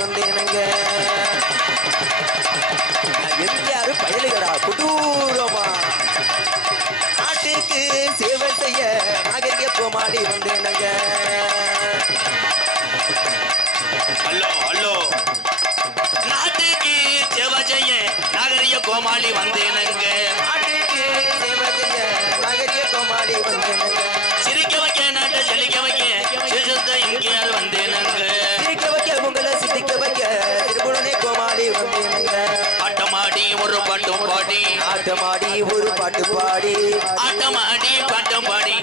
வந்தேனுங்க. எம்ஜிஆர் பயலுகடா கொடூரமா. நாட்டுக்கு சேவை செய்ய நாகரிக கோமாளி வந்தேனுங்க. ஹலோ ஹலோ, நாட்டுக்கு சேவை செய்ய நாகரிக கோமாளி வந்தேனுங்க. நாட்டுக்கு சேவை செய்ய நாகரிக கோமாளி வந்தேனுங்க. சிரிக்க வைக்க நாட்டை செழிக்க வைக்க சிறுத்த எம்ஜிஆர் வந்தேனுங்க. சிரிக்க வைக்க உங்களை சிரிக்க வைக்க திருபுவனே கோமாளி வந்தேனுங்க. ஆட்டமாடி ஒரு பாட்டு பாடி, ஆட்டமாடி ஒரு பாட்டு பாடி, ஆட்டமாடி பாட்டு பாடி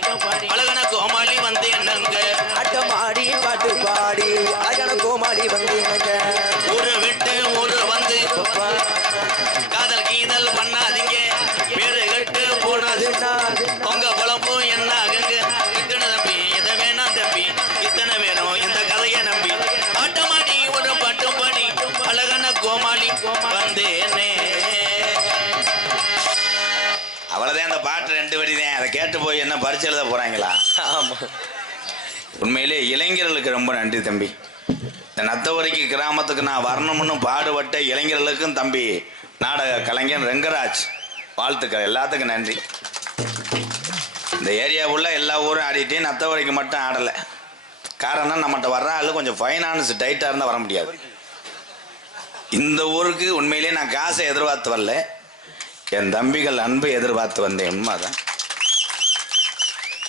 அழகான கோமாளி வந்தேனுங்க. ஆட்டமாடி பாட்டு பாடி அழகான கோமாளி வந்தேனுங்க. ஊரு விட்டு ஊரு வந்து காதல் கீதல் பண்ணாதீங்க, பேரு கட்டு போனாதுங்க. உங்க குழம்பு என்ன ஆகுங்க? இத்தனை தம்பி எதை வேணா தம்பி, இத்தனை பேரும் இந்த கதையை நம்பி ஆட்டமாடி ஒரு பாட்டு பாடி அழகான கோமாளி வந்தேனே. அவ்வளவுதான், அந்த பாட்டு 2 வரிதான். அதை கேட்டு போய் என்ன பரிசு எழுத போறாங்களா? ஆமா, உண்மையிலே இளைஞர்களுக்கு ரொம்ப நன்றி தம்பி. இந்த நத்தவரைக்கு கிராமத்துக்கு நான் வரணும்னு பாடுபட்ட இளைஞர்களுக்கும் தம்பி நாடக கலைஞர் ரெங்கராஜ் வாழ்த்துக்கள். எல்லாத்துக்கும் நன்றி. இந்த ஏரியாவுள்ள எல்லா ஊரும் ஆடிட்டே நத்தவரைக்கு மட்டும் ஆடலை. காரணம், நம்மகிட்ட வர்ற ஆளு கொஞ்சம் ஃபைனான்ஸ் டைட்டாக இருந்தால் வர முடியாது. இந்த ஊருக்கு உண்மையிலே நான் காசை எதிர்பார்த்து வரல, என் தம்பிகள் அன்பை எதிர்பார்த்து வந்தேன். உண்மைதான்.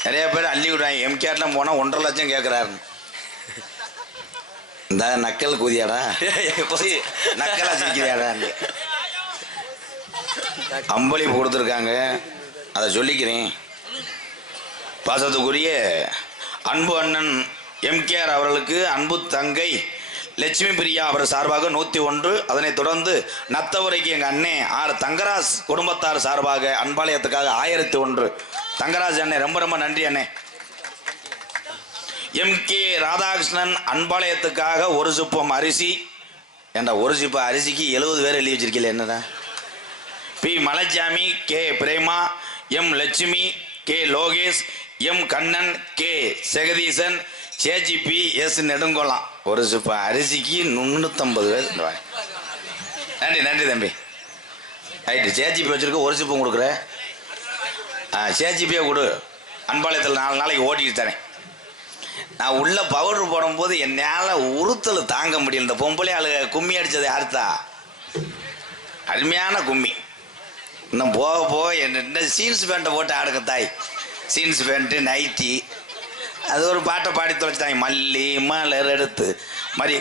நிறைய பேர் அள்ளி விடுவாங்க. எம்கேட்லாம் போனால் 1.5 லட்சம் கேட்குறாரு. இந்த நக்கல் கூதியாடா, நக்கலா சிரிக்கிறியாடா. அம்பளிப்பு கொடுத்துருக்காங்க, அதை சொல்லிக்கிறேன். பாசத்துக்குரிய அன்பு அண்ணன் எம்கேஆர் அவர்களுக்கு அன்பு தங்கை லட்சுமி பிரியா அவர் சார்பாக 101. அதனைத் தொடர்ந்து நத்தவரைக்கு எங்கள் அண்ணே தங்கராஜ் குடும்பத்தார் சார்பாக அன்பாலயத்துக்காக 1001. தங்கராஜ் அண்ணே ரொம்ப ரொம்ப நன்றி அண்ணே. எம்கே ராதாகிருஷ்ணன் அன்பாலயத்துக்காக 1 சிப்பம் அரிசி. ஏண்டா 1 சிப்பம் அரிசிக்கு 70 பேர் எழுதி வச்சிருக்கீங்க என்னடா? P Malaichamy, K Prema, M Lakshmi, K Lokesh, M Kannan, K Jegadeesan, சேஜிபி, எஸ் நெடுங்கோலாம். 1 சிப்பம் அரிசிக்கு 350 பேர். நன்றி நன்றி தம்பி. ரைட்டு, சேஜிபி வச்சிருக்க 1 சிப்பம் கொடுக்குற. சேஜிபியே கொடு. அன்பாலயத்தில் 4 நாளைக்கு ஓட்டிட்டு தரேன். நான் உள்ள பவுடர் போடும்போது என்னால் உறுத்தல் தாங்க முடியல. இந்த பொம்பளை ஆளு கும்மி அடித்தது யாருத்தா? அருமையான கும்மி. இன்னும் போக போக என்ன சீன்ஸ் பேண்ட்டை போட்டு ஆடுங்க தாய். சீன்ஸ் பேண்ட்டு நைட்டி, அது ஒரு பாட்டை பாடி தொலைச்சிட்டாங்க. மல்லி மலர் எடுத்து மாதிரி.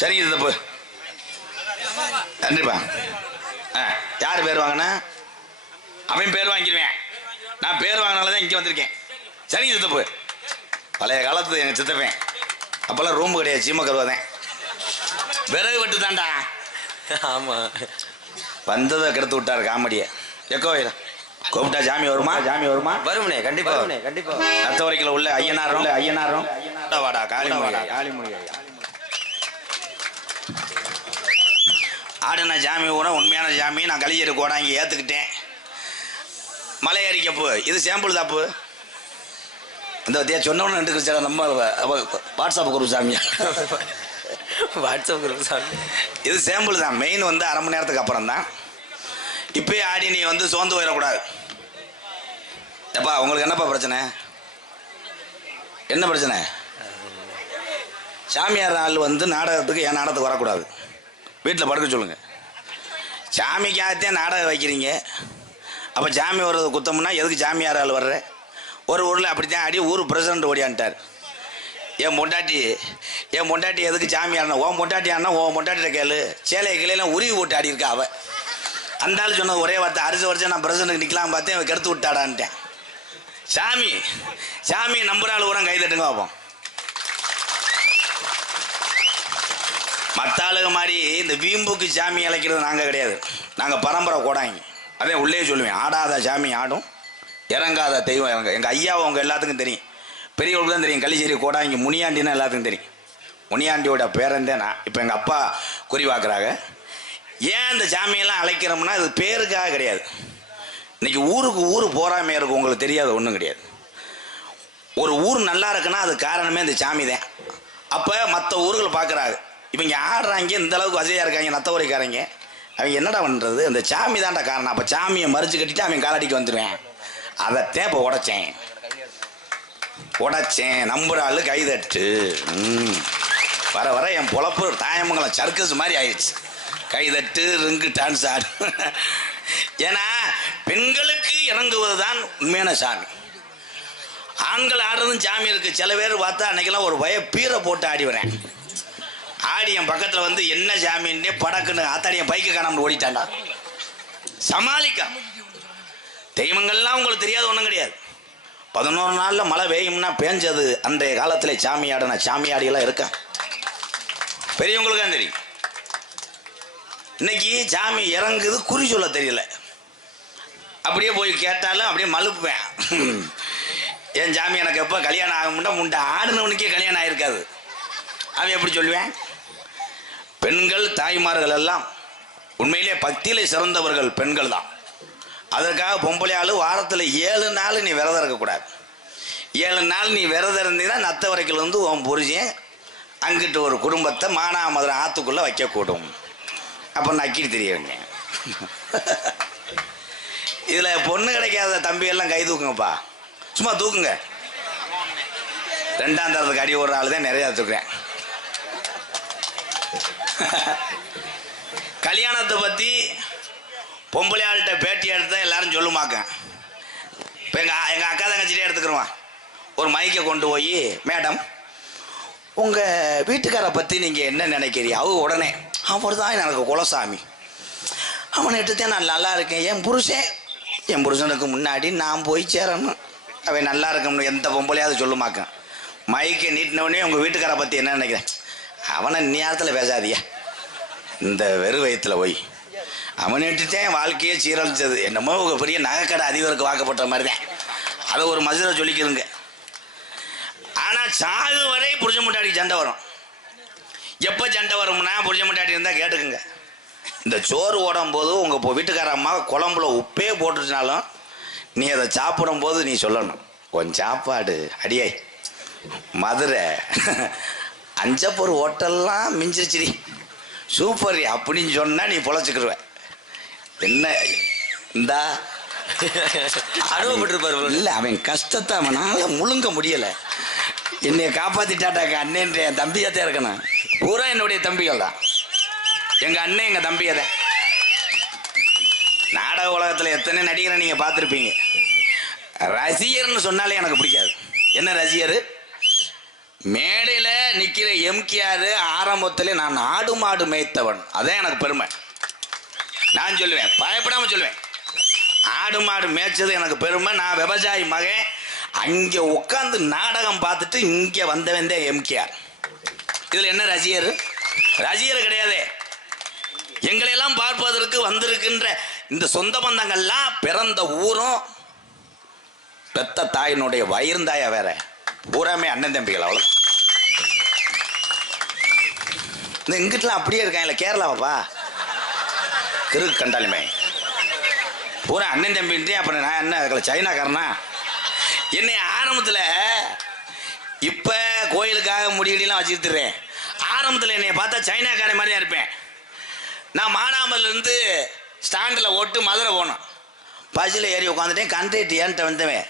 சரிங்க தப்பு. நன்றிப்பா. யார் பேர் வாங்கினா? அவன் பேர் வாங்கிடுவேன். நான் பேர் வாங்கினால்தான் இங்கே வந்திருக்கேன். சரிங்க சித்தப்பு. பழைய காலத்து எங்கள் சித்தப்பேன். அப்போல்லாம் ரூம்பு கிடையாது, சீம கருவாதேன். விறகு வெட்டு தாண்டா. ஆமாம், வந்ததை கெடுத்து விட்டார் காமெடியை. எக்கோ கூப்பிட்டா ஜாமி வருமா? ஜாமி வருமா? வரும்னே, கண்டிப்பா கண்டிப்பா. நத்தவரைக்கில் உள்ள ஐயனாரும் வாடா காளிமொழி. ஆடுனா ஜாமி கூட உண்மையான ஜாமி. நான் கலிஜரி கோடாங்க ஏற்றுக்கிட்டேன். மலை அரிக்கப்பு இது சாம்பிள் தாப்பு. இந்த சொன்னவொன்னு ரெண்டு நம்ம வாட்ஸ்அப் குரூப் சாமியா? வாட்ஸ்அப் குரூப் சாமி. இது சாம்பிள் தான். மெயின் வந்து 1/2 மணி நேரத்துக்கு அப்புறம் தான். இப்போயே ஆடி நீ வந்து சோர்ந்து போயிடக்கூடாது. எப்பா உங்களுக்கு என்னப்பா பிரச்சனை? என்ன பிரச்சனை? சாமியார் ஆள் வந்து நாடகத்துக்கு என் நாடகத்துக்கு வரக்கூடாது. வீட்டில் படுக்க சொல்லுங்கள். சாமிக்காகத்தான் நாடகம் வைக்கிறீங்க. அப்போ சாமி வர்றது குத்தம்னா எதுக்கு சாமியார் ஆள் வர்ற? ஒரு ஊரில் அப்படித்தான் ஆடி ஊர் பிரசிடண்ட் ஓடியான்ட்டார். என் பொண்டாட்டி எதுக்கு சாமியார்னா? உன் பொண்டாட்டி ஆனா உன் பொண்டாட்டிட்ட கேளு. சேலையை கிளையெல்லாம் உருவி போட்டு ஆடி இருக்கா அவள். அந்த ஆள் சொன்னது ஒரே வார்த்தை, அரிசி வருஷம் நான் பிரசிடண்ட்டுக்கு நிற்கலாம் பார்த்தேன், அவன் கெடுத்து விட்டாடான்ட்டேன். சாமி நம்புற ஆள் கூட கை தட்டுங்க பார்ப்போம். மற்ற ஆளுக மாதிரி இந்த வீம்புக்கு சாமி அழைக்கிறது நாங்கள் கிடையாது. நாங்கள் பரம்பரை கோடாங்க. அதே உள்ளே சொல்லுவேன், ஆடாத சாமி ஆடும், இறங்காத தெய்வம் இறங்க. எங்கள் ஐயாவை அவங்க எல்லாத்துக்கும் தெரியும், பெரியவங்களுக்கு தான் தெரியும். கள்ளிச்சேரி கோடாங்க முனியாண்டின்னா எல்லாத்துக்கும் தெரியும். முனியாண்டியோட பேரந்தேன் நான். இப்போ எங்கள் அப்பா குறிவாக்குறாங்க. ஏன் இந்த சாமியெல்லாம் அழைக்கிறோம்னா இது பேருக்காக கிடையாது. இன்னைக்கு ஊருக்கு ஊர் போறாமே இருக்கும். உங்களுக்கு தெரியாது ஒன்றும் கிடையாது. ஒரு ஊர் நல்லா இருக்குன்னா அது காரணமே இந்த சாமி தான். அப்போ மற்ற ஊர்கள் பார்க்குறாங்க, இவங்க ஆடுறாங்க, இந்த அளவுக்கு வசதியாக இருக்காங்க நத்தவரைக்காரங்க, அவங்க என்னடா பண்ணுறது, அந்த சாமி தான்டா காரணம். அப்போ சாமியை மறிச்சு கட்டிட்டு அவன் காலடிக்கு வந்துடுவேன். அதைத்தான் இப்போ உடைச்சேன். நம்புற ஆளு கைதட்டு. வர வர என் பொழப்பு தாயமங்கலம் சர்க்கஸ் மாதிரி ஆயிடுச்சு. கைதட்டு, ரிங்கு, டான்ஸ் ஆடு. ஏன்னா பெண்களுக்கு இறங்குவது தான் உண்மையான சாமி. ஆண்கள் ஆடுறதும் சாமி இருக்கு. சில பேர் பார்த்தா அன்னைக்கெல்லாம் ஒரு பீரை போட்டு ஆடி வரேன். ஆடி என் பக்கத்தில் வந்து என்ன சாமின்னே படக்குன்னு ஆத்தாடியன் பைக்கு காணாமல் ஓடிட்டாண்டா. சமாளிக்க தெய்வங்கள்லாம் உங்களுக்கு தெரியாது ஒன்றும் கிடையாது. 11 நாளில் மழை பெய்யும்னா பேஞ்சது அன்றைய காலத்தில் சாமியாடின சாமியாடியெல்லாம் இருக்கா, பெரியவங்களுக்கு தான் தெரியும். இன்னைக்கு சாமி இறங்குது, குறி சொல்ல தெரியல. அப்படியே போய் கேட்டாலும் அப்படியே மலுப்பேன். என் சாமி எனக்கு எப்போ கல்யாணம் ஆகும்னா முண்டை ஆடுனவனுக்கே கல்யாணம் ஆகிருக்காது. அவன் எப்படி சொல்லுவேன்? பெண்கள் தாய்மார்கள் எல்லாம் உண்மையிலே பக்தியிலே சிறந்தவர்கள் பெண்கள் தான். அதற்காக பொம்பளை ஆளு வாரத்தில் 7 நாள் நீ விரதம் இருக்கக்கூடாது. 7 நாள் நீ விரதம் இருந்தீங்கன்னா நத்த வரைக்கும் வந்து உன் புருஷன் அங்கிட்டு ஒரு குடும்பத்தை மானாமதுரை ஆற்றுக்குள்ளே வைக்கக்கூடும். அப்போ நக்கிட்டு தெரியுங்க. இதில் பொண்ணு கிடைக்காத தம்பியெல்லாம் கை தூக்குங்கப்பா, சும்மா தூக்குங்க. 2ஆம் தரத்துக்கு அடி ஒரு ஆள் தான் நிறையா தூக்குறேன். கல்யாணத்தை பற்றி பொம்பளை ஆள்கிட்ட பேட்டி எடுத்தா எல்லாரும் சொல்லுமாக்க. இப்போ எங்கள் அக்கா தங்கச்சிட்டே எடுத்துக்கிறோம். ஒரு மைக்கை கொண்டு போய், மேடம் உங்கள் வீட்டுக்காரை பற்றி நீங்கள் என்ன நினைக்கிறீங்க? அவங்க உடனே, அவர் தான் எனக்கு குலசாமி, அவனை எடுத்துதான் நான் நல்லா இருக்கேன். என் புருஷனுக்கு முன்னாடி நான் போய் சேரணும், அவன் நல்லா இருக்கணும். எந்த பொம்பளையாவது சொல்லுமாக்க. மைக்கை நீட்டினவுடனே உங்கள் வீட்டுக்காரை பற்றி என்ன நினைக்கிறேன்? அவனை நேரத்தில் பேசாதியா, இந்த வெறு வயத்தில் போய் அவனை இட்டுட்டேன் வாழ்க்கையே சீரழிச்சது. என்னமோ உங்கள் பெரிய நகைக்கடை அதிபருக்கு வாக்கப்பட்ட மாதிரி தான். அதை ஒரு மதுரை சொல்லிக்கிறதுங்க. ஆனால் சாகு வரை புருஷ முட்டாடி சண்டை வரும். எப்போ சண்டை வரும்னா புருஷ முட்டாடி இருந்தால் கேட்டுக்குங்க. இந்த சோறு ஓடும் போது உங்கள் வீட்டுக்கார அம்மா குழம்புல உப்பே போட்டுருச்சுனாலும் நீ அதை சாப்பிடும் போது நீ சொல்லணும், உன் சாப்பாடு அடியே மதுரை அஞ்சப்பூர் ஹோட்டல்லாம் மிஞ்சிருச்சுடி, சூப்பர் அப்படின்னு சொன்னா நீ பொழைச்சிக்கிடுவ. என்ன இந்தா அனுபவப்பட்டிருப்பாரு. இல்லை, அவன் கஷ்டத்தை அவனால முழுங்க முடியலை. என்னைய காப்பாத்திட்டாட்டாக்க அண்ணன் என் தம்பியாத்தான் இருக்கணும். பூரா என்னுடைய தம்பிகள் தான். எங்க அண்ணன் எங்க தம்பியை தான். நாடக உலகத்தில் எத்தனை நடிகரை நீங்க பார்த்துருப்பீங்க. ரசிகர்னு சொன்னாலே எனக்கு பிடிக்காது. என்ன ரசிகர்? மேடையில் நிற்கிற எம்கேஆர் ஆரம்பத்தில் நான் ஆடு மாடு மேய்த்தவன், அதான் எனக்கு பெருமை. நான் சொல்லுவேன், பயப்படாமல் சொல்லுவேன், ஆடு மாடு மேய்ச்சது எனக்கு பெருமை. நான் விவசாயி மகன். அங்கே உட்காந்து நாடகம் பார்த்துட்டு இங்கே வந்தவன் தான் எம்கேஆர். இதில் என்ன ரசிகர்? ரசிகர் கிடையாதே. எங்களையெல்லாம் பார்ப்பதற்கு வந்திருக்கின்ற இந்த சொந்த பந்தங்கள்லாம் பிறந்த ஊரும் பெத்த தாயினுடைய வயிறுந்தாயா வேற, பூராமே அண்ணன் தம்பிகள். அவ்வளோ இந்த இங்கிட்டலாம் அப்படியே இருக்காங்க. இல்லை கேரளாவாப்பா கிறுக்கு கண்டாலுமே பூரா அண்ணன் தம்பின்றே. அப்புறம் நான் என்ன சைனாக்காரனா? என்னை ஆரம்பத்தில் இப்போ கோயிலுக்காக முடியலாம் வச்சுக்கிட்டுறேன். ஆரம்பத்தில் என்னை பார்த்தா சைனாக்காரன் மாதிரி தான் இருப்பேன். நான் மானாமதுலேருந்து ஸ்டாண்டில் ஓட்டு மதுரை போனோம். பஸ்ஸில் ஏறி உட்காந்துட்டேன். கண்ட்ரேட் ஏன்ட்ட வந்தவன்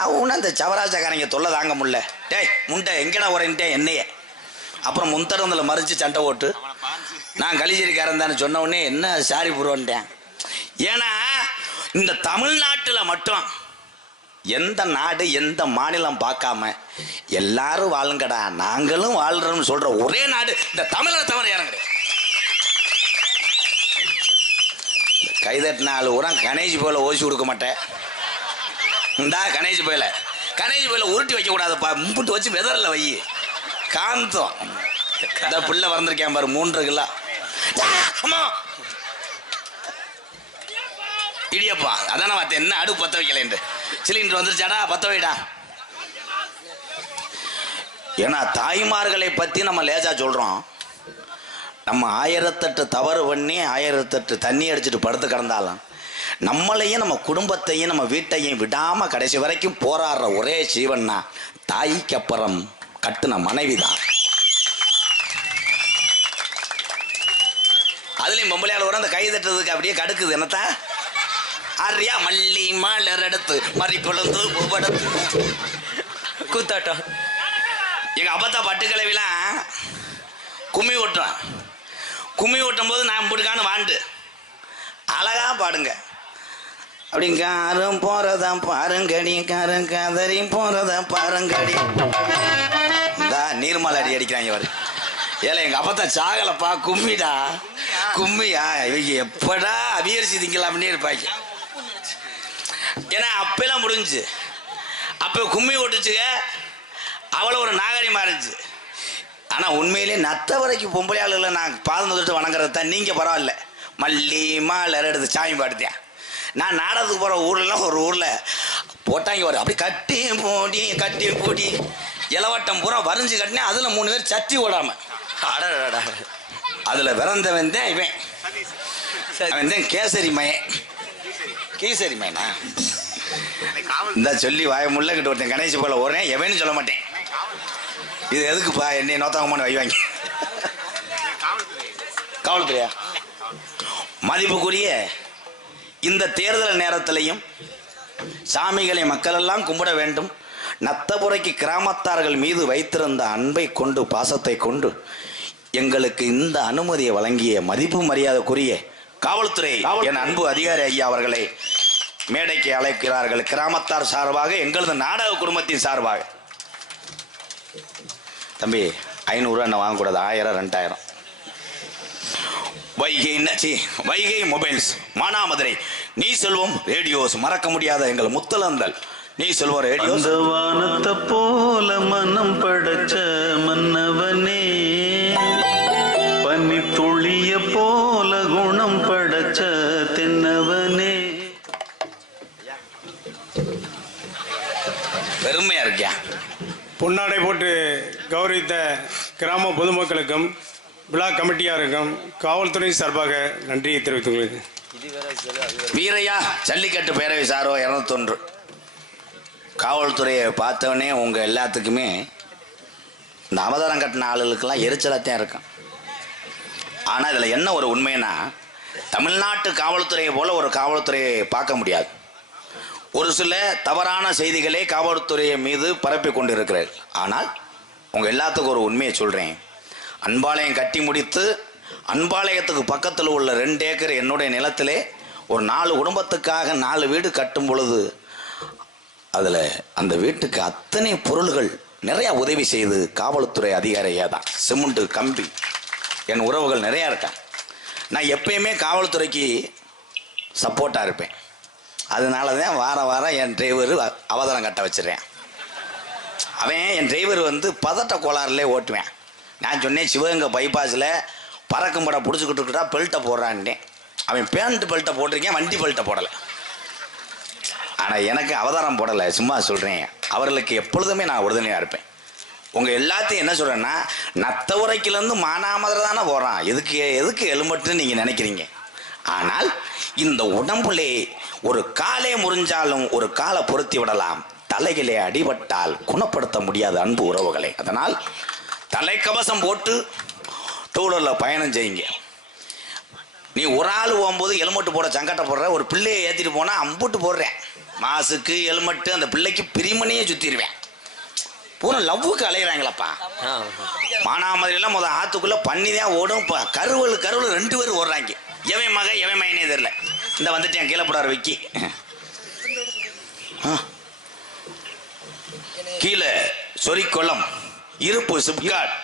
ஆகும்னா இந்த சவராஜக்காரங்க தொல்லை தாங்க முடியல. டேய் முண்டை எங்கடா உரைன்ட்டேன் என்னையே. அப்புறம் முன்தடத்தில் மறித்து சண்டை ஓட்டு நான் கலிச்சேரிக்காரன் தானே சொன்ன உடனே என்ன சாரி புருவன்ட்டேன். ஏன்னா இந்த தமிழ்நாட்டில் மட்டும் எந்த நாடு எந்த மாநிலம் பார்க்காம எல்லாரும் வாழுங்கடா நாங்களும் வாழ்றோம்னு சொல்ற ஒரே நாடு இந்த தமிழை தவிர யாரும் கிடையாது. கைதட்டின ஆள் உரம் கணேஷ் போல ஓசி கொடுக்க மாட்டேன். இந்தா கணேஷ் போயில உருட்டி வைக்க கூடாதுப்பா, மும்பிட்டு வச்சு வெதரில் வை. காந்தம் இந்த பிள்ளை வந்திருக்கேன் பாரு 3 கிலோ இடியப்பா. அதான பார்த்து என்ன அடுப்பு பற்ற வைக்கலேன்ட்டு சிலிண்டர் வந்துருச்சாடா பற்ற வைடா. ஏன்னா தாய்மார்களை பற்றி நம்ம லேசா சொல்கிறோம். நம்ம 1008 தவறு பண்ணி 1008 தண்ணி அடிச்சுட்டு படுத்து கிடந்தாலும் நம்மளையும் நம்ம குடும்பத்தையும் நம்ம வீட்டையும் விடாம கடைசி வரைக்கும் போராடுற ஒரே ஜீவன்னா தாய்க்கு அப்புறம் கட்டுன மனைவி தான். அதுலயும் பொம்பளையால் வர அந்த கை தட்டுறதுக்கு அப்படியே கடுக்குது. என்னத்தான் ஆரியா மல்லி மலர் எடுத்து மறி கொழுந்து கூத்தாட்டம். எங்க அப்பத்தா பட்டுக்கிழவிலாம் கும்மி ஓட்டுறான். கும்மி ஓட்டும் போது நான் முடுக்கான்னு வாண்டு அழகா பாடுங்க. அப்படிங்க காரும் போறதான் பாருங்கடி, காரும் காதறியும் போறதான் பாருங்கடி. இந்த நீர்மலை அடி அடிக்கிறாங்க அவரு. ஏல எங்க அப்பத்தா சாகலப்பா, கும்மிடா கும்மியா, இவங்க எப்படா அபியரிசி திங்கலாம்னே இருப்பாங்க. ஏன்னா அப்பெல்லாம் முடிஞ்சு. அப்ப கும்மி ஓட்டுச்சுங்க, அவ்வளோ ஒரு நாகரிகமா இருந்துச்சு. ஆனா உண்மையிலே நத்த வரைக்கும் பொம்பளை ஆளுகளை நான் பாதம் தொட்டு வணங்குறது தான். நீங்க பரவாயில்ல, மல்லி மாலர் எடுத்து சாமி பாடுத்தேன். நான் நாடகத்துக்கு போற ஊர்லாம் ஒரு ஊர்ல போட்டாங்க வரும், அப்படி கட்டி போட்டி இளவட்டம் பூரா வரைஞ்சு கட்டினேன். அதுல 3 பேர் சட்டி ஓடாம. அதுல பிறந்தவன் தான் இவன். அவன் தான் கேசரி மயன். கேசரி மயனா இந்த சொல்லி வாய முள்ள கிட்ட ஒருத்தன் கணேசி போல ஓடுறேன், எவன்னு சொல்ல மாட்டேன். இது எதுக்குப்பா என்னை நோத்தாங்கம்மான்னு வைவாங்க. காவல்துறையா? மதிப்புக்குரிய இந்த தேர்தல் நேரத்திலையும் சாமிகளை மக்கள் எல்லாம் கும்பிட வேண்டும். நத்தபுரைக்கு கிராமத்தார்கள் மீது வைத்திருந்த அன்பை கொண்டு, பாசத்தை கொண்டு எங்களுக்கு இந்த அனுமதியை வழங்கிய மதிப்பு மரியாதைக்குரிய காவல்துறை என் அன்பு அதிகாரி ஐயா அவர்களை மேடைக்கு அழைக்கிறார்கள். கிராமத்தார் சார்பாக, எங்களது நாடக குடும்பத்தின் சார்பாக. தம்பி 500 என்ன வாங்கக்கூடாது, 1000 2000. வைகை மொபைல்ஸ், மானாமதுரை, நீ செல்வம் ரேடியோஸ், மறக்க முடியாத எங்கள் முத்தலந்தல் நீ செல்வம் ரேடியோஸ். வானத்தை போல மனம் படைச்ச மன்னவனே, பனி துளிய போல குணம் படைச்ச தென்னவனே. பெருமையா இருக்கியா? பொன்னாடை போட்டு கௌரவித்த கிராம பொதுமக்களுக்கும் பிளாக் கமிட்டியாருக்கும் காவல்துறை சார்பாக நன்றியை தெரிவித்துள்ளது. வீரையா ஜல்லிக்கட்டு பேரவை சாரோ 201. காவல்துறையை பார்த்தவனே உங்க எல்லாத்துக்குமே இந்த அவதாரம் கட்டின ஆளுகளுக்கெல்லாம் எரிச்சலாத்தான் இருக்கும். ஆனா இதுல என்ன ஒரு உண்மைன்னா, தமிழ்நாட்டு காவல்துறையை போல ஒரு காவல்துறையை பார்க்க முடியாது. ஒரு சில தவறான செய்திகளே காவல்துறையை மீது பரப்பி கொண்டிருக்கிறார்கள். ஆனால் உங்க எல்லாத்துக்கும் ஒரு உண்மையை சொல்றேன். அன்பாலயம் கட்டி முடித்து அன்பாலயத்துக்கு பக்கத்தில் உள்ள 2 ஏக்கர் என்னுடைய நிலத்திலே ஒரு 4 குடும்பத்துக்காக 4 வீடு கட்டும் பொழுது அதில் அந்த வீட்டுக்கு அத்தனை பொருள்கள் நிறைய உதவி செய்து காவல்துறை அதிகாரியாக தான். சிமெண்ட் கம்பி, என் உறவுகள் நிறையா இருக்கான். நான் எப்பயுமே காவல்துறைக்கு சப்போர்ட்டாக இருப்பேன். அதனால தான் வாரம் என் டிரைவர் அவதாரம் கட்ட வச்சிடுறேன். அவன் என் டிரைவர் பதட்ட கோளாறுலே ஓட்டுவேன். நான் சொன்னேன், சிவகங்கை பைபாஸில் பறக்கும் படம் பிடிச்சிக்கிட்டு இருக்கா பெல்ட்டை போடுறான்ட்டேன். அவன் பேண்ட் பெல்ட்டை போட்டிருக்கேன், வண்டி பெல்ட்டை போடலை. ஆனால் எனக்கு அவதாரம் போடலை, சும்மா சொல்கிறேன். அவர்களுக்கு எப்பொழுதுமே நான் உறுதுணையாக இருப்பேன். உங்கள் எல்லாத்தையும் என்ன சொல்கிறேன்னா, நத்தவுரைக்கிலேருந்து மானாமதுரை தானே போகிறான், எதுக்கு ஹெல்மெட்டுன்னு நீங்கள் நினைக்கிறீங்க. ஆனால் இந்த உடம்புலே ஒரு காலே முறிஞ்சாலும் ஒரு காலை பொருத்தி விடலாம், தலைகளே அடிபட்டால் குணப்படுத்த முடியாத அன்பு உறவுகளை. அதனால் தலைக்கவசம் போட்டு டூலரில் பயணம் செய்யுங்க. நீ ஒரு ஆள் போகும்போது ஹெல்மெட்டு போட சங்கட்ட போடுற, ஒரு பிள்ளையை ஏற்றிட்டு போனால் அம்புட்டு போடுறேன். மாசுக்கு ஹெல்மெட்டு, அந்த பிள்ளைக்கு பிரிமணியே சுற்றிடுவேன். பூரா லவ்வுக்கு அலையிறாங்களப்பா. மானாமதுரையெல்லாம் முதல் ஆற்றுக்குள்ளே பண்ணி தான் ஓடும். இப்போ கருவல் 2 பேர் ஓடுறாங்க. எவன் மகனே தெரியல. இந்த வந்துட்டேன் கீழே போடாரு விக்கி. கீழே சொரிக்குளம் இருப்பு சிப்காட்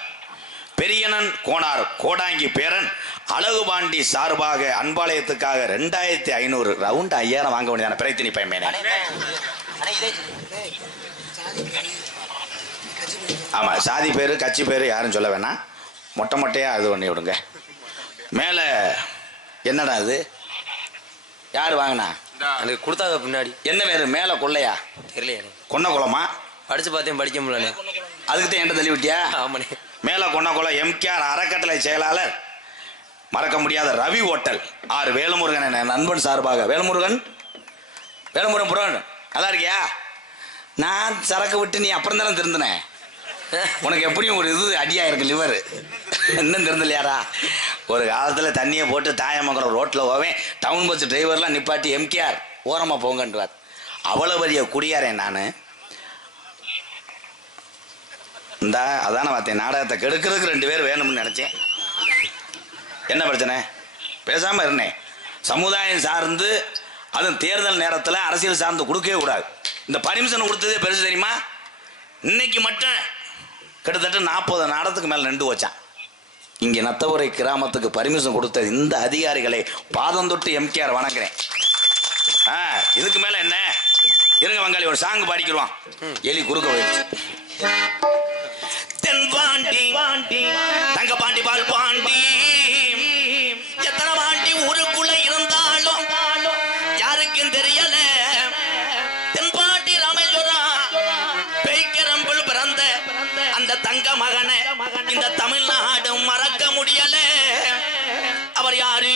பெரியனன் கோனார் கோடாங்கி பேரன் அழகுபாண்டி சார்பாக அன்பாலயத்துக்காக 2500 ரவுண்ட் 5000 வாங்க வேண்டியதான பிரயத்தினி பயமேனே. ஆமா, சாதி பேரு கட்சி பேரு யாரும் சொல்ல வேணாம். மொட்டையா இது பண்ணி விடுங்க. மேல என்னடா அது யாரு வாங்கினா? எனக்கு கொடுத்தாங்க பின்னாடி. என்ன பேரு? மேல கொள்ளையா தெரியலையே. கொன்ன குளமா? படிச்சு பார்த்தேன், படிக்க முடியல. அதுக்கு தான் என்கிட்ட தள்ளி விட்டியா? ஆமாண்ணே. மேல கொன்ன குளம் எம்கேஆர் அறக்கட்டளை செயலாளர் மறக்க முடியாத ரவி ஹோட்டல் ஆர் வேலுமுருகன் என நண்பன் சார்பாக வேலுமுருகன் புரோன் நல்லா இருக்கியா? நான் சரக்கு விட்டு நீ அப்புறம் தானே திருந்தினேன். உனக்கு எப்படியும் ஒரு இது அடியா இருக்கு லிவர், இன்னும் திருந்தலையாரா? ஒரு காலத்தில் தண்ணியை போட்டு தாயமங்கலம் ரோட்டில் போவேன், டவுன் பஸ் டிரைவர்லாம் நிப்பாட்டி எம்கேஆர் ஓரமாக போங்கன்றார். அவ்வளோ பெரிய குடியாரேன் நான். இந்த அதான பார்த்தேன், நாடகத்தை கெடுக்கிறதுக்கு 2 பேர் வேணும்னு நினச்சேன். என்ன பிரச்சனை? பேசாமல் இருந்தேன். சமுதாயம் சார்ந்து அதுவும் தேர்தல் நேரத்தில் அரசியல் சார்ந்து கொடுக்கவே கூடாது. இந்த பர்மிஷன் கொடுத்ததே பெருசு தெரியுமா? இன்னைக்கு மட்டும் கிட்டத்தட்ட 40 நாடகத்துக்கு மேலே நின்று வச்சான். இங்கே நத்தவரை கிராமத்துக்கு பர்மிஷன் கொடுத்த இந்த அதிகாரிகளை பாதம் தொட்டு எம்கேஆர் வணங்குறேன். இதுக்கு மேலே என்ன? இருங்க வங்காளி ஒரு சாங் பாடிக்கிடுவான். எலி குறுக்க போயிடுச்சு. தென்பாண்டி தங்க பாண்டி பால் பாண்டி எத்தனை பாண்டி ஊருக்குள்ள இருந்தாலும் யாருக்கும் தெரியல. தென்பாண்டி ராமேஸ்வரம் பெய்கரம்பில் பிறந்த அந்த தங்க மகனை இந்த தமிழ்நாடு மறக்க முடியல. அவர் யாரு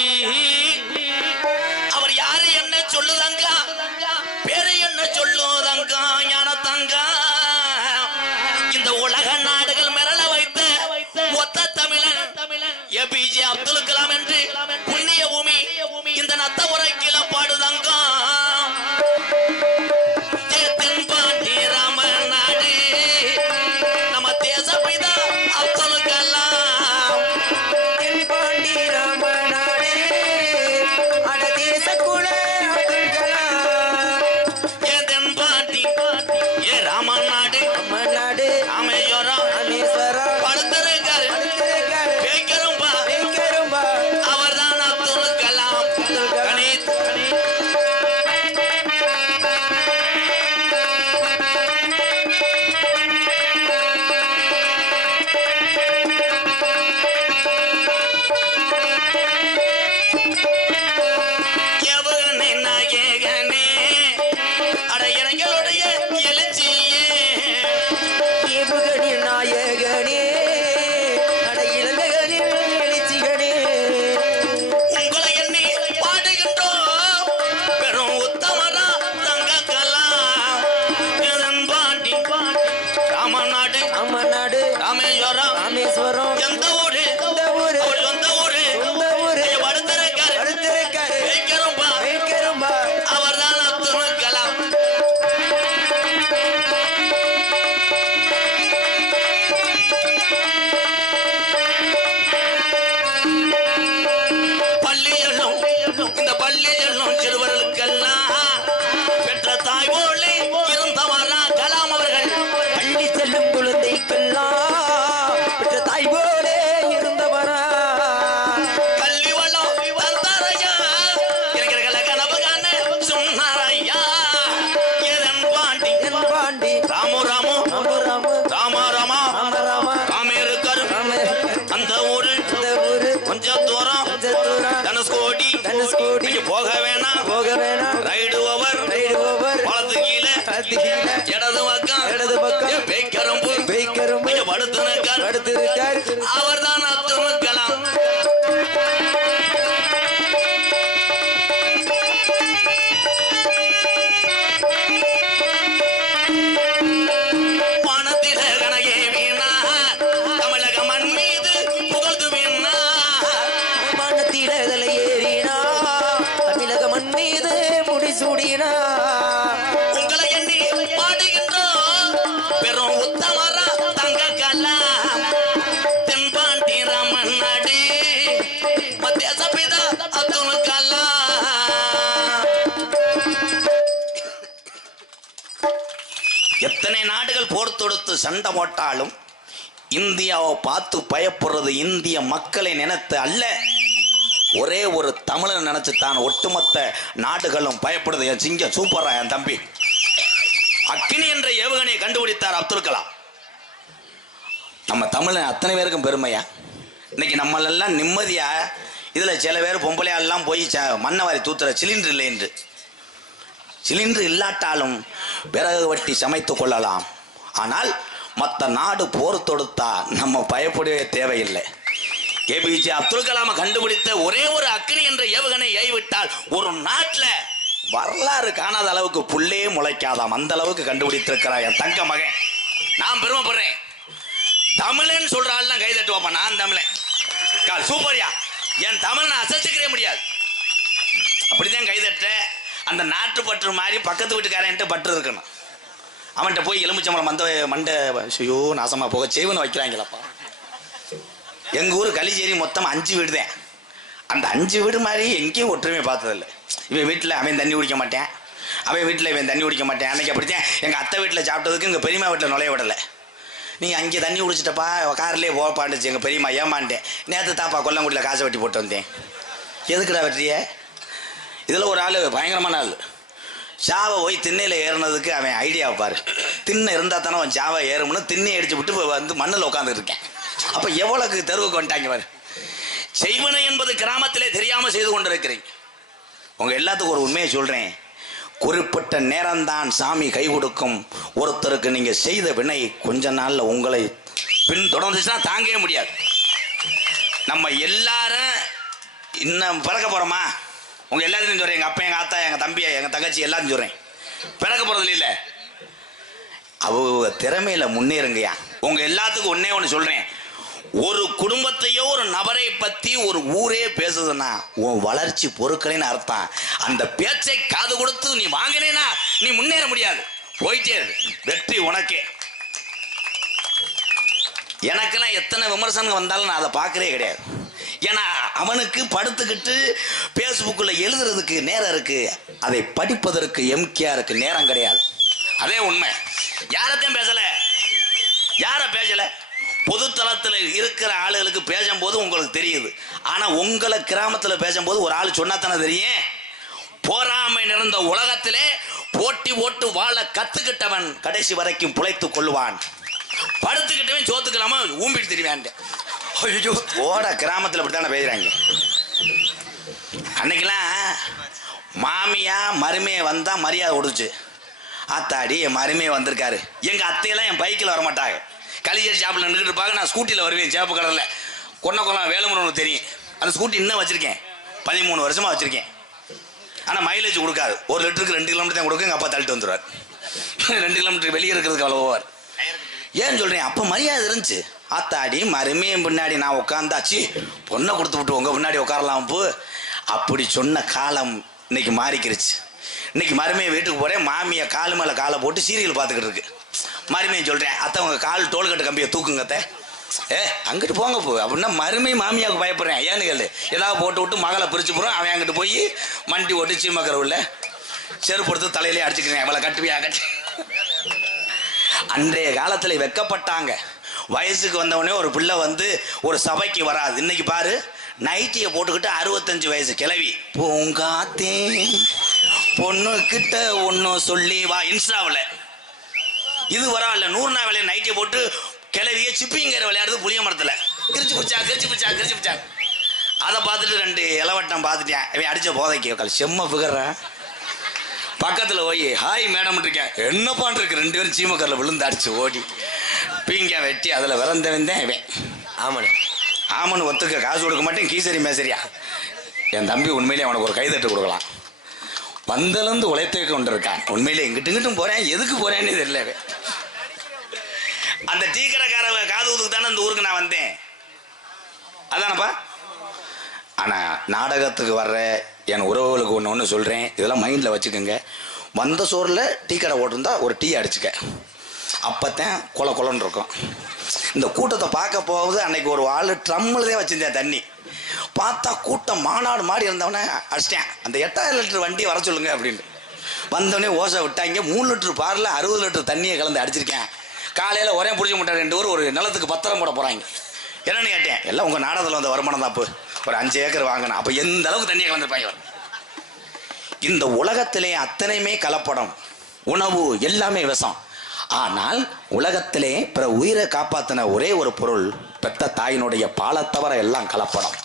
என்ன சொல்லுதங்க? பேரு என்ன சொல்லுதங்க? ஞான தங்க இந்த உலக நாடுகள் மிரள வைத்த ஒத்த தமிழன் APJ அப்துல் கலாம் என்று புண்ணிய பூமி இந்த நத்த உரைக்கில பாடுதங்க. தென்பாண்டி ராமநாடு நம்ம தேச பைதா அப்துல் கலாம். தென்பாண்டி ராமநாடு அட தேச குல அப்துல் கலாம். தென்பாண்டி ராமநாடு ராமேஸ்வரம் படுத்திருக்காரு அவர்தான் அப்துல் கலாம். கணித் எவகனே நாயகனே அட இளைஞருடைய எழுச்சியே. ஏவுகணி நாயகனே அட இளங்ககளில் எழுச்சிகனே. உங்களை எண்ணி பாடுகின்றோம் பெரும் உத்தமரா தங்க கலாம். தென்பாண்டி ராமநாடு ராமேஸ்வரம் எந்த ஊரு? அவர் சொந்த ஊரு. படுத்திருக்காரு அவர்தான் அப்துல் கலாம். பள்ளியெல்லாம் இந்த பள்ளியெல்லாம் சிறுவர்களுக்கெல்லாம் பெற்ற தாய் போலே இருந்தவரா கலாம் அவர்கள். பள்ளி செல்லும் குழந்தைக்கெல்லாம் பெற்ற தாய் போலே இருந்தவரா. கல்வி வளம் தந்தாரையா இளைஞர்களை கனவு காண சொன்னாரையா. தென்பாண்டி ராமு ராமா ராமேருக்கரு அந்த ஊரு கொஞ்சம் தூரம் தனுஷ்கோடி போக வேணாம். ரைடு ஓவர் வலது கீழே இடது பக்கம் பேய்கரம்பு படுத்திருக்கார் அவர்தான் அப்துல் கலாம். வானத்தில கனகே வீணா தமிழக மண் மீது புகழ்ந்து வீணா. வானத்தில ஏறினா தமிழக மண் மீது முடிசூடினா. உங்களை எண்ணி பாடுகின்றோம் பெரும் உத்தமரா தங்க கலாம். தென்பாண்டி ராமநாடு தேச பிதா அப்துல் கலாம். எத்தனை நாடுகள் போர் தொடுத்து சண்டை போட்டாலும் இந்தியாவை பார்த்து பயப்படுறது இந்திய மக்களை நினைத்து அல்ல, ஒரே ஒரு தமிழன் நினைச்சுத்தான் ஒட்டுமொத்த நாடுகளும் பயப்படுது. என் சிங்கம் சூப்பரா என் தம்பி. அக்கினி என்ற ஏவுகணையை கண்டுபிடித்தார் அப்துல் கலாம். நம்ம தமிழன் அத்தனை பேருக்கும் பெருமையா. இன்னைக்கு நம்மளெல்லாம் நிம்மதியா இதுல சில பேர் பொம்பளையாலாம் போய் மண்ணை வாரி தூத்துற சிலிண்டர் இல்லை என்று. சிலிண்டர் இல்லாட்டாலும் விறகு வட்டி சமைத்து கொள்ளலாம். ஆனால் மற்ற நாடு போர் தொடுத்தா நம்ம பயப்படவே தேவையில்லை. ஏபிஜே அப்துல் கலாம் கண்டுபிடித்த ஒரே ஒரு அக்னி என்ற ஏவுகணை ஏவிட்டால் ஒரு நாட்டுல வரலாறு காணாத அளவுக்கு புல்லே முளைக்காதாம். அந்த அளவுக்கு கண்டுபிடித்திருக்கிறார் என் தங்க மகன். நான் பெருமைப்படுறேன். தமிழன் சொல்ற ஆள் தான் கை தட்டுவாப்பா. நான் தமிழன். சூப்பர்யா. என் தமிழ் நான் அசைச்சுக்கிறே முடியாது. அப்படித்தான் கை தட்ட. அந்த நாட்டு பற்று மாதிரி பக்கத்து வீட்டுக்காரன்ட்டு பற்று இருக்கணும். அவன்கிட்ட போய் எலுமிச்சம்பளம் மண்டை ஐயோ நாசமா போக செய்வனு வைக்கிறாங்களப்பா. எங்கள் ஊர் களிச்சேரி மொத்தம் 5 வீடு தான். அந்த 5 வீடு மாதிரி எங்கேயும் ஒற்றுமை பார்த்ததில்லை. இவன் வீட்டில் அவன் தண்ணி குடிக்க மாட்டேன், அவன் வீட்டில் இவன் தண்ணி குடிக்க மாட்டேன். அன்றைக்கி அப்படித்தான் எங்கள் அத்தை வீட்டில் சாப்பிட்டதுக்கு எங்கள் பெரியம்மா வீட்டில் நுழைய விடலை. நீங்கள் அங்கே தண்ணி குடிச்சிட்டப்பா கார்லேயே போப்பாண்டுச்சு. எங்கள் பெரியம்மா ஏமாண்டேன். நேற்று தாப்பா கொல்லங்குடியில் காசை வெட்டி போட்டு வந்தேன். எதுக்குடா வெற்றிய? இதில் ஒரு ஆள் பயங்கரமான ஆள். சாவை போய் திண்ணையில் ஏறினதுக்கு அவன் ஐடியா வைப்பார். திண்ணை இருந்தால் தானே அவன் சாவை ஏறும்னு திண்ணை அடிச்சு விட்டு வந்து மண்ணில் உட்காந்துருக்கேன். அப்போ எவ்வளோக்கு தெருவுக்கு வந்துட்டாங்க பாரு. செய்வனை என்பது கிராமத்திலே தெரியாமல் செய்து கொண்டிருக்கிறீங்க. உங்கள் எல்லாத்துக்கும் ஒரு உண்மையை சொல்கிறேன். குறிப்பிட்ட நேரம்தான் சாமி கை கொடுக்கும். ஒருத்தருக்கு நீங்கள் செய்த வினை கொஞ்ச நாளில் உங்களை பின் தொடர்ந்துச்சுன்னா தாங்கவே முடியாது. நம்ம எல்லாரும் இன்னும் பிறக்க போகிறோமா? உங்கள் எல்லாத்தையும் சொல்கிறேன். எங்கள் அப்பா, எங்கள் ஆத்தா, எங்கள் தம்பி, எங்கள் தங்கச்சி எல்லாத்தையும் சொல்கிறேன். பிறக்க போகிறது இல்லை. அவங்க திறமையில் முன்னேறுங்கய்யா. உங்கள் எல்லாத்துக்கும் ஒன்றே ஒன்று சொல்கிறேன். ஒரு குடும்பத்தையோ ஒரு நபரை பற்றி ஒரு ஊரே பேசுதுன்னா உன் வளர்ச்சி பொருட்களின்னு அர்த்தம். அந்த பேச்சை காது கொடுத்து நீ வாங்கினேன்னா நீ முன்னேற முடியாது. போயிட்டே வெற்றி உனக்கே. எனக்கெல்லாம் எத்தனை விமர்சனம் வந்தாலும் நான் அதை பார்க்கறே கிடையாது. ஏன்னா அவனுக்கு படுத்துக்கிட்டு பேஸ்புக்கில் எழுதுறதுக்கு நேரம் இருக்கு, அதை படிப்பதற்கு எம்கேஆருக்கு நேரம் கிடையாது. அதே உண்மை. யாரத்தையும் பேசலை, யாரை பேசலை. பொதுத்தளத்தில் இருக்கிற ஆளுகளுக்கு பேசும்போது உங்களுக்கு தெரியுது. ஆனால் உங்களை கிராமத்தில் பேசும்போது ஒரு ஆள் சொன்னாத்தானே தெரியும். போராமை நிறைந்த உலகத்திலே போட்டி போட்டு வாழ கத்துக்கிட்டவன் கடைசி வரைக்கும் பிழைத்துக் கொள்வான். படுத்துக்கிட்டவன் சோத்துக்கலாமா ஊம்பிட்டு தெரியான். ஐயோ ஓட கிராமத்தில் இப்படித்தானே பேசுறாங்க. அன்னைக்கெல்லாம் மாமியா மருமையை வந்தா மரியாதை கொடுச்சு. ஆத்தாடி என் மருமையை வந்திருக்காரு. எங்க அத்தையெல்லாம் என் பைக்கில் வரமாட்டாங்க. களிச்சேரி ஷாப்பில் நின்றுட்டு இருப்பாங்க. நான் ஸ்கூட்டியில் வருவேன். சேப்பு கடலில் கொல்லம் வேலுமனு தெரியும். அந்த ஸ்கூட்டி இன்னும் வச்சிருக்கேன். 13 வருஷமா வச்சிருக்கேன். ஆனால் மைலேஜ் கொடுக்காது. 1 லிட்டருக்கு 2 கிலோமீட்டர் தான் கொடுக்கும். எங்கள் அப்பா தள்ளிட்டு வந்துடுவார். 2 கிலோமீட்டர் வெளியே இருக்கிறதுக்கு அவ்வளோ போவார். ஏன்னு சொல்கிறேன், அப்போ மரியாதை இருந்துச்சு. ஆத்தாடி மருமையும் பின்னாடி நான் உட்காந்தாச்சு, பொண்ணை கொடுத்து விட்டு உங்கள் பின்னாடி உட்காரலாம். அப்படி சொன்ன காலம் இன்னைக்கு மாறிக்கிருச்சு. இன்னைக்கு மருமையை வீட்டுக்கு போகிறேன், மாமியை காலு மேலே காலை போட்டு சீரியல் பார்த்துக்கிட்டு இருக்கு. மருமையை சொல்கிறேன், அத்தை உங்க கால் டோல்கட்டு கம்பியை தூக்குங்கத்த. அங்கிட்டு போங்க அப்படின்னா மருமை மாமியாவுக்கு பயப்படுறேன். ஏன்னு கேளு, ஏதாவது போட்டு விட்டு மகளை பிரிச்சு போகிறோம். அவன் அங்கிட்டு போய் மண்டி ஓட்டு சீமக்கரவுல செருப்பு எடுத்து தலையிலே அடிச்சுக்கிறேன். அவளை கட்டுவியா கட்டி. அன்றைய காலத்தில் வெக்கப்பட்டாங்க. வயசுக்கு வந்தவொடனே ஒரு பிள்ளை வந்து ஒரு சபைக்கு வராது. இன்னைக்கு பாரு, நைட்டியை போட்டுக்கிட்டு 65 வயசு கிளவி பூங்காத்தே பொண்ணு கிட்ட ஒன்னும் சொல்லி வா இன்ஸ்டாவில் இது வரல. 100 வேலையை நைட்டியை போட்டு கிளவிய சிப்பிங்கிற விளையாடுறது புளிய மரத்தில் கிரிச்சு பிடிச்சா. அதை பார்த்துட்டு 2 இளவட்டம் பார்த்துட்டேன். இவன் அடிச்ச போதைக்கு செம்ம பிகர்றேன். பக்கத்தில் போய் ஹாய் மேடம் இருக்கேன். என்னப்பான் இருக்கு. 2 பேரும் சீமக்கரில் விழுந்து அடிச்சு ஓடி பீங்க வெட்டி அதில் விறந்தவன் தான் இவன். ஆமனு ஒத்துக்க காசு கொடுக்க மாட்டேன். கீசரி மேசரியா என் தம்பி உண்மையிலே அவனுக்கு ஒரு கைதட்டு கொடுக்கலாம். வந்தலேருந்து உழைத்தே கொண்டு இருக்கான். உண்மையிலே இங்கிட்டும் போறேன். எதுக்கு போறேன்னு தெரியல. அந்த டீ கடைக்கார காது ஊதுக்கு தானே இந்த ஊருக்கு நான் வந்தேன். அதானப்பா. ஆனா நாடகத்துக்கு வர்ற என் உறவுகளுக்கு ஒன்று சொல்றேன். இதெல்லாம் மைண்ட்ல வச்சுக்கோங்க. வந்த சோறில் டீ கடை ஓட்டிருந்தா ஒரு டீ அடிச்சுக்க. அப்பத்தான் கொலன்னு இருக்கும். இந்த கூட்டத்தை பார்க்க போகுது. அன்னைக்கு ஒரு ஆள் ட்ரம்மில் தான் வச்சிருந்தேன் தண்ணி. பார்த்தா கூட்டம் மாநாடு மாடி இருந்தவனே அடிச்சிட்டேன். அந்த 8000 லிட்டர் வண்டியை வர சொல்லுங்க அப்படின்னு. வந்தவனே ஓசை விட்டாங்க. 3 லிட்டர் பாரில் 60 லிட்டர் தண்ணியை கலந்து அடிச்சிருக்கேன். காலையில் ஒரே பிடிச்சி முட்டை 2 பேர் ஒரு நிலத்துக்கு பத்திரம் போட போகிறாங்க. என்னன்னு கேட்டேன். எல்லாம் உங்கள் நாடகத்தில் வந்த வருமானம் தான். ஒரு 5 ஏக்கர் வாங்கினேன். அப்போ எந்த அளவுக்கு தண்ணியை கலந்துருப்பாங்க. இந்த உலகத்திலே அத்தனையுமே கலப்படம். உணவு எல்லாமே விஷம். ஆனால் உலகத்திலே பிற உயிரை காப்பாற்றின ஒரே ஒரு பொருள் பெத்த தாயினுடைய பாலை தவிர எல்லாம் கலப்படம்.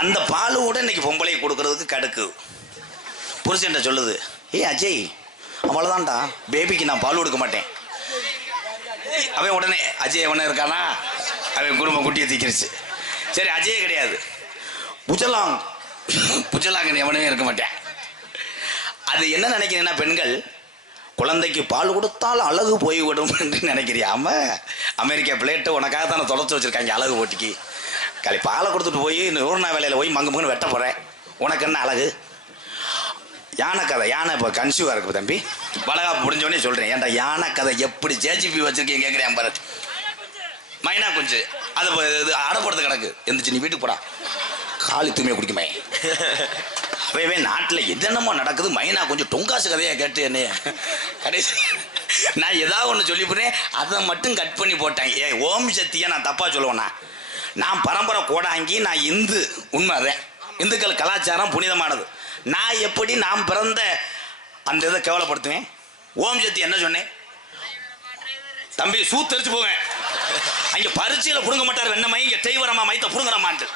அந்த பாலோட இன்னைக்கு பொம்பளை கொடுக்கறதுக்கு கடுக்கு. புருஷன் சொல்லுது, அஜய் அவ்வளோதான்டா, பேபிக்கு நான் பால் கொடுக்க மாட்டேன். அவன் உடனே அஜய் அவன இருக்கானா அவன் குடும்பம் குட்டியை தீக்கிருச்சு. சரி, அஜய் கிடையாது, புஜலாங்கன்னு எவனே இருக்க மாட்டேன். அது என்ன நினைக்கிறேன்னா, பெண்கள் குழந்தைக்கு பால் கொடுத்தால் அழகு போய்விடும் என்று நினைக்கிறியாம, அமெரிக்கா பிளேட்டை உனக்காக தானே தொடச்சு வச்சிருக்காங்க அழகு போட்டிக்கு. பாலை கொடுத்துட்டு போய் 100 நாள் வேலையில் போய் மங்குன்னு வெட்ட போகிறேன், உனக்கு என்ன அழகு? யானை கதை, யானை இப்போ கன்சியூவாக இருக்குது தம்பி, வளகாப்பு முடிஞ்சோடனே சொல்கிறேன். ஏன்டா யானை கதை எப்படி ஜேஜிபி வச்சிருக்கீங்க கேட்குறேன் பாரு. மைனா குஞ்சு அது இது அடப்படுறது கிடக்கு, எந்திரிச்சு நீ வீட்டுக்கு போடா, காலி தூய்மையை குடிக்குமே. அவையவே நாட்டில் என்னென்னமோ நடக்குது, மைனா கொஞ்சம் டொங்காசு கதையாக கேட்டு என்ன கடைசி நான் ஏதாவது ஒன்று சொல்லி போனேன், அதை மட்டும் கட் பண்ணி போட்டேன். ஓம் சக்தியை நான் தப்பாக சொல்லுவேண்ணா, நான் பரம்பரை கோடாங்கி, நான் இந்து, உண்மை அதேன், இந்துக்கள் கலாச்சாரம் புனிதமானது. நான் எப்படி நான் பிறந்த அந்த இதை கேவலப்படுத்துவேன்? ஓம் சக்தி என்ன சொன்னேன் தம்பி, சூத்தரிச்சு போவேன். அங்கே பரீட்சையில் புடுங்க மாட்டார் வெண்ணமை, இங்கே டெய்வரமா மைத்த புடுங்குறமான்ட்டு.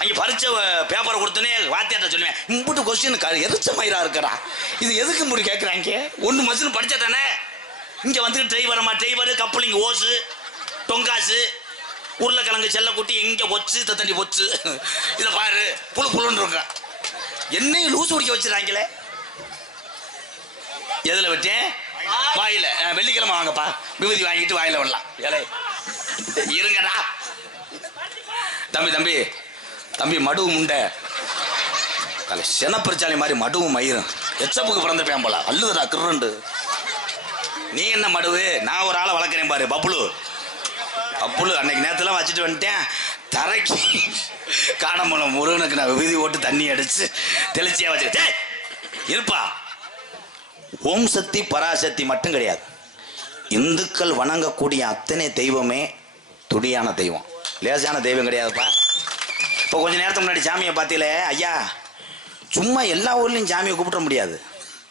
அங்கே பரீட்சை பேப்பரை கொடுத்தோன்னே வாத்தியாட்ட சொல்லுவேன், இம்புட்டு கொஸ்டின் எரிச்ச மயிரா இருக்கடா, இது எதுக்கு முடி கேட்குறாங்க, ஒன்று மசின்னு படித்தா தானே. இங்கே வந்துட்டு டிரைவரு கப்பலிங்க ஓசு டொங்காசு உருளைக்கிழங்கு செல்லக்குட்டி எங்கே பொச்சு தண்ணி பொச்சு, இதை பாரு புழுன்னு இருக்க, என்னையும் லூசு குடிக்க வச்சுறாங்களே. எதில் விட்டேன்? வாயில. வெள்ளிக்கிழமை வாங்கப்பா, விபூதி வாங்கிட்டு வாயில விடலாம். இருங்கடா தம்பி தம்பி மடுவு முண்டை செனப்பரிச்சாலி மாதிரி மடுவும் மயிரும் எச்சப்புக்கு பிறந்திருப்பேன் போல, அல்லுதடா கிருண்டு. நீ என்ன மடுவு? நான் ஒரு ஆளை வளர்க்குறேன் பாரு, பப்புளு. அன்னைக்கு நேரத்துல வச்சுட்டு வந்துட்டேன், தரைக்கு காணம்பலம் முருகனுக்கு நான் விபூதி ஓட்டு தண்ணி அடிச்சு தெளிச்சியா வச்சுக்கிட்டேன் இருப்பா. ஓம் சக்தி பராசக்தி மட்டும் கிடையாது, இந்துக்கள் வணங்கக்கூடிய அத்தனை தெய்வமே துடியான தெய்வம், லேசான தெய்வம் கிடையாதுப்பா. இப்போ கொஞ்சம் நேரத்துக்கு முன்னாடி சாமியை பார்த்தீங்களே ஐயா, சும்மா எல்லா ஊர்லேயும் சாமியை கூப்பிட முடியாது.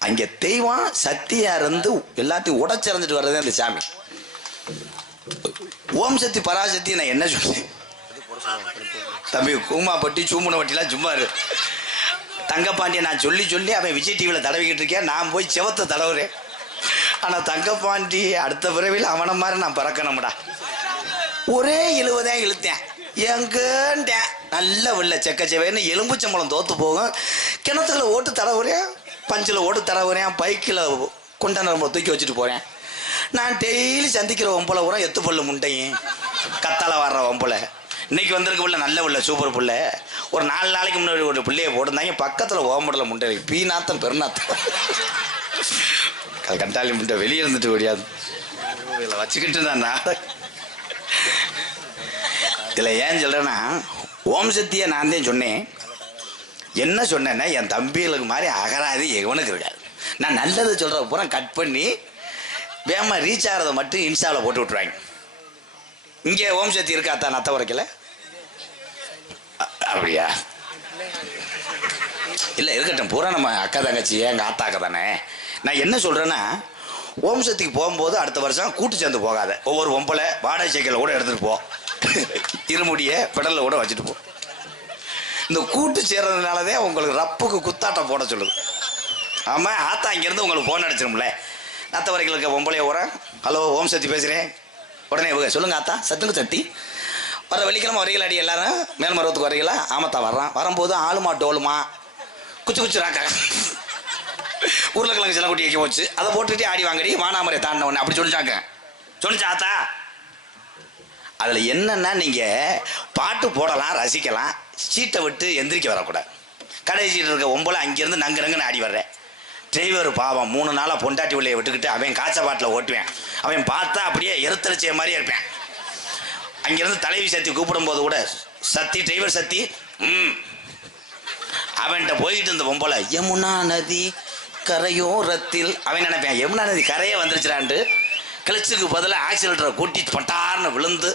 அங்கே தெய்வம் சக்தியாக இருந்து எல்லாத்தையும் உடச்சிறந்துட்டு வர்றதே அந்த சாமி. ஓம் சக்தி பராசக்தி நான் என்ன சொன்னேன் தம்பி? கூமாப்பட்டி சூமுனப்பட்டிலாம் சும்மா இரு. தங்கப்பாண்டியை நான் சொல்லி அவன் விஜய் டிவியில் தடவிக்கிட்டு இருக்கேன், நான் போய் செவத்தை தடவுறேன். ஆனால் தங்கப்பாண்டி அடுத்த பிறவியில் அவனை மாதிரி நான் பறக்கணும்டா. ஒரே இழுவதான் இழுத்தேன், எங்கேன்ட்டேன் நல்ல வெள்ள செக்கச்சேவேன்னு எலும்புச்சம்பளம் தோத்து போகும். கிணத்துக்குள்ள ஓட்டு தடவுறேன், பஞ்சில் ஓட்டு தடவுறேன், பைக்கில் குண்டை நரம்பை தூக்கி வச்சுட்டு போகிறேன். நான் டெய்லி சந்திக்கிற ஒம்பளை உரம் எத்து பல்லு முண்டையும் கத்தால வர்ற ஒம்பளை. இன்னைக்கு வந்திருக்க பிள்ளை நல்ல பிள்ளை, சூப்பர் பிள்ளை. ஒரு 4 நாளைக்கு முன்னாடி ஒரு பிள்ளையை போட்டிருந்தாங்க, பக்கத்தில் ஓம்படல முண்டை பீ நாத்தம் பெருநாத்தம், கண்டாளி முண்டை வெளியே இருந்துட்டு முடியாது வச்சுக்கிட்டு தான். இதில் ஏன் சொல்கிறேன்னா, ஓம் சக்தியை நான் தான் சொன்னேன். என்ன சொன்னேன்னா, என் தம்பிகளுக்கு மாதிரி அகராதி எவனுக்கு இருக்காது. நான் நல்லது சொல்கிற பூரா கட் பண்ணி வேமா ரீச் ஆகிறத மட்டும் இன்ஸ்டாவில் போட்டு விட்ருவாங்க. இங்கே ஓம் சக்தி இருக்காத்தா நத்த உரைக்கல? அப்படியா? இல்லை இருக்கட்டும், பூரா நம்ம அக்கா தங்கச்சி எங்கள் ஆத்தா அக்கா தானே. நான் என்ன சொல்கிறேன்னா, ஓம் சக்திக்கு போகும்போது அடுத்த வருஷம் கூட்டு சேர்ந்து போகாத, ஒவ்வொரு ஒம்பளை வாடகை சைக்கிளில் கூட எடுத்துகிட்டு போ, இருமுடியை பெடலில் கூட வச்சுட்டு போ. இந்த கூட்டு சேர்றதுனாலதே உங்களுக்கு ரப்புக்கு குத்தாட்டம் போட சொல்லுது. ஆமாம், ஆத்தா இங்கேருந்து உங்களுக்கு ஃபோன் அடிச்சிடும்ல, நத்த வரைக்கும் ஒம்பளைய ஊற, ஹலோ ஓம் சக்தி பேசுகிறேன், உடனே சொல்லுங்க ஆத்தா, சத்துக்கு சக்தி வர வெள்ளிக்கிழமை வரீங்களா அடி எல்லாரும் மேல்மருவத்துக்கு வரீங்களா? ஆமாத்தா வர்றான். வரும்போது ஆளுமா டோலுமா குச்சு ராக்கா உருளைக்கிழங்கு செல்லக்குட்டி வைக்க போச்சு, அதை போட்டுக்கிட்டே ஆடி வாங்கடி வானாமரை தாண்ட ஒன்று அப்படி சொல்லிச்சாங்க. சொல்லிச்சா ஆத்தா? அதில் என்னென்னா, நீங்கள் பாட்டு போடலாம், ரசிக்கலாம், சீட்டை விட்டு எந்திரிக்க வரக்கூடாது. கடைசி சீட்டு இருக்க ஒம்பளை அங்கேருந்து நங்குன்னு ஆடி வர்றேன். டிரைவர் பாவம் 3 நாளாக பொண்டாட்டி உள்ளே விட்டுக்கிட்டு அவன் காய்ச்ச பாட்டில் ஓட்டுவேன். அவன் பார்த்தா அப்படியே எருத்தரிச்சிய மாதிரியே இருப்பேன். அங்கேருந்து தலைவி சக்தி கூப்பிடும்போது கூட, சக்தி டிரைவர் சக்தி அவன்கிட்ட போயிட்டு இருந்த பொம்பளை, யமுனா நதி கரையோரத்தில், அவன் நினைப்பேன் யமுனா நதி கரையே வந்துருச்சுடான்ட்டு கிளச்சுக்கு பதிலாக ஆக்சிலேட்டரை கூட்டி பட்டார்னு விழுந்து,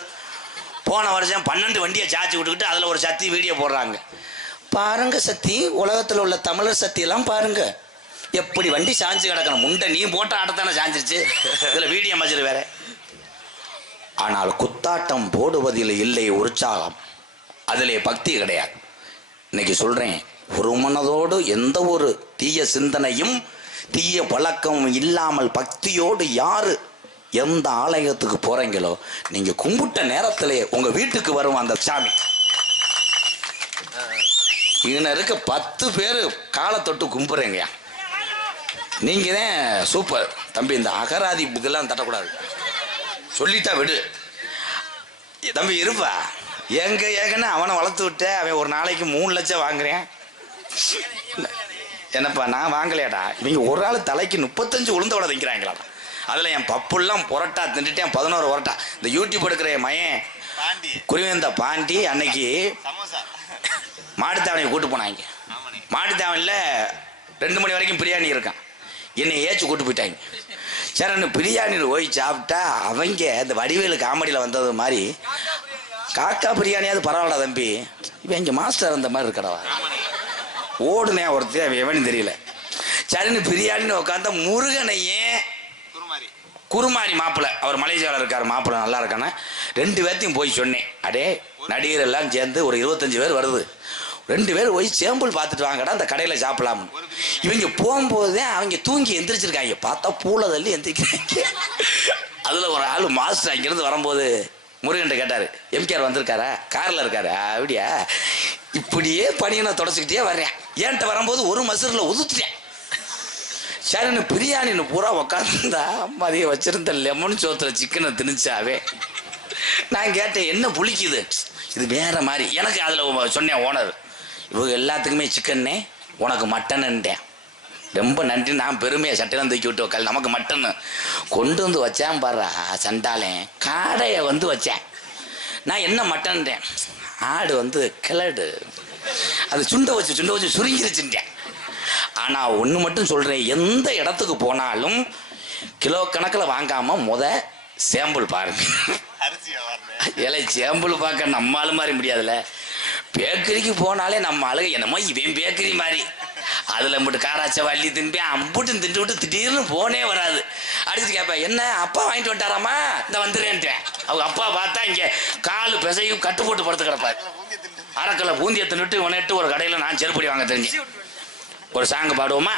போன வருஷம் 12 வண்டியை சார்ஜ் விட்டுக்கிட்டு அதில் ஒரு சக்தி வீடியோ போடுறாங்க. பாருங்க சக்தி, உலகத்தில் உள்ள தமிழர் சக்தியெல்லாம் பாருங்க, எப்படி வண்டி சாஞ்சு கிடக்கணும், முண்டை நீ போட்ட ஆட்டத்தானே சாஞ்சிருச்சு, இதில் வீடியோ மஜர் வேற. ஆனால் குத்தாட்டம் போடுவதில் இல்லை உற்சாகம், அதிலே பக்தி கிடையாது. இன்னைக்கு சொல்றேன், ஒரு மனதோடு எந்த ஒரு தீய சிந்தனையும் தீய பழக்கமும் இல்லாமல் பக்தியோடு யாரு எந்த ஆலயத்துக்கு போறீங்களோ நீங்க கும்பிட்ட நேரத்திலே உங்க வீட்டுக்கு வரும் அந்த சாமி. இங்க இருக்க 10 பேர் காலை தொட்டு கும்பிடுறீங்கயா. நீங்க தான் சூப்பர் தம்பி. இந்த அகராதி புக்கெல்லாம் தட்டக்கூடாது, சொல்லிட்டா விடு தம்பி. இருப்பா ஏங்கன்னு அவனை வளர்த்து விட்ட. அவன் ஒரு நாளைக்கு 3 லட்சம் வாங்குறேன். என்னப்பா நான் வாங்கலையாடா. இவங்க ஒரு ஆள் தலைக்கு 35 உளுந்த வடை திங்கிறாங்களா. அதில் என் பப்புலாம் புரட்டா தின்னுட்டேன். 11 புரட்டா. இந்த யூடியூப் எடுக்கிற என் மயன் குறிவேந்த பாண்டி அன்னைக்கு மாட்டுத்தாவணியை கூட்டு போனாங்க. மாட்டுத்தாவணியில் 2 மணி வரைக்கும் பிரியாணி இருக்கான். என்னை ஏச்சு கூட்டு போயிட்டாங்க. சரி பிரியாணியில் போய் சாப்பிட்டா அவங்க இந்த வடிவேலு காமெடியில் வந்தது மாதிரி காக்கா பிரியாணியாவது பரவாயில்ல தம்பி. இவன் இங்கே மாஸ்டர் அந்த மாதிரி இருக்கடவா. ஓடுனே ஒருத்தர் எவனு தெரியல. சரின்னு பிரியாணின்னு உட்காந்தா முருகனையே குருமாரி மாப்பிள்ளை, அவர் மலேசியாவில் இருக்கார். மாப்பிள்ளை நல்லா இருக்கானே. 2 பேர்த்தையும் போய் சொன்னேன். அடே நடிகர் எல்லாம் சேர்ந்து ஒரு 25 பேர் வருது, 2 பேர் போய் சேம்பிள் பார்த்துட்டு வாங்கடா அந்த கடையில் சாப்பிடலாம். இவங்க போகும்போதே அவங்க தூங்கி எந்திரிச்சிருக்காங்க. பார்த்தா பூளை தள்ளி எந்திரிக்கிறாங்க. அதில் ஒரு ஆள் மாஸ்டர் அங்கேருந்து வரும்போது முருகன் கேட்டார், எம்கேஆர் வந்திருக்காரா, காரில் இருக்காரு. அப்படியா. இப்படியே பணியை தொடச்சிக்கிட்டே வர்றேன். ஏன்ட்ட வரும்போது ஒரு மசூரில் உதுத்துட்டேன். சரின்னு பிரியாணின்னு பூரா உக்காந்துருந்தா மதியம் வச்சிருந்த லெமன் சோத்துல சிக்கனை திணிச்சாவே. நான் கேட்டேன் என்ன புளிக்குது, இது வேற மாதிரி. எனக்கு அதில் சொன்னேன் ஓனர், இவங்க எல்லாத்துக்குமே சிக்கன்னே உனக்கு மட்டன்னுட்டேன். ரொம்ப நன்றி. நான் பெருமையாக சட்டையெல்லாம் தூக்கி விட்டு உக்கால் நமக்கு மட்டன்னு கொண்டு வந்து வச்சேன் பாரு சண்டாலேன். காடையை வந்து வச்சேன். நான் என்ன மட்டன்ட்டேன், ஆடு வந்து கிளடு, அது சுண்டை வச்சு சுருங்கிருச்சுட்டேன். ஆனால் ஒன்று மட்டும் சொல்கிறேன், எந்த இடத்துக்கு போனாலும் கிலோ கணக்கில் வாங்காமல் சேம்பிள் பாருங்க. ஏழை சேம்பிள் பார்க்க நம்ம ஆளு மாதிரி முடியாதுல்ல. பேக்கரிக்கு போனாலே நம்ம ஆளுங்க என்னமோ இவன் பேக்கரி மாதிரி அதில் மட்டும் காராச்ச வள்ளி தின்பேன் அம்புட்டு திண்டு விட்டு திடீர்னு போனே வராது. அடிச்சு கேட்பேன், என்ன அப்பா வாங்கிட்டு வந்துட்டாராமா, இந்த வந்துடுறேன்ட்டேன். அவங்க அப்பா பார்த்தா இங்கே காலு பிசையும் கட்டு போட்டு படுத்து கிடப்பாரு. அரைக்கல்ல பூந்தியை தின்னுட்டு உனட்டு ஒரு கடையில் நான் செருப்படி வாங்க தெரிஞ்சு. ஒரு சாங்கு பாடுவோமா?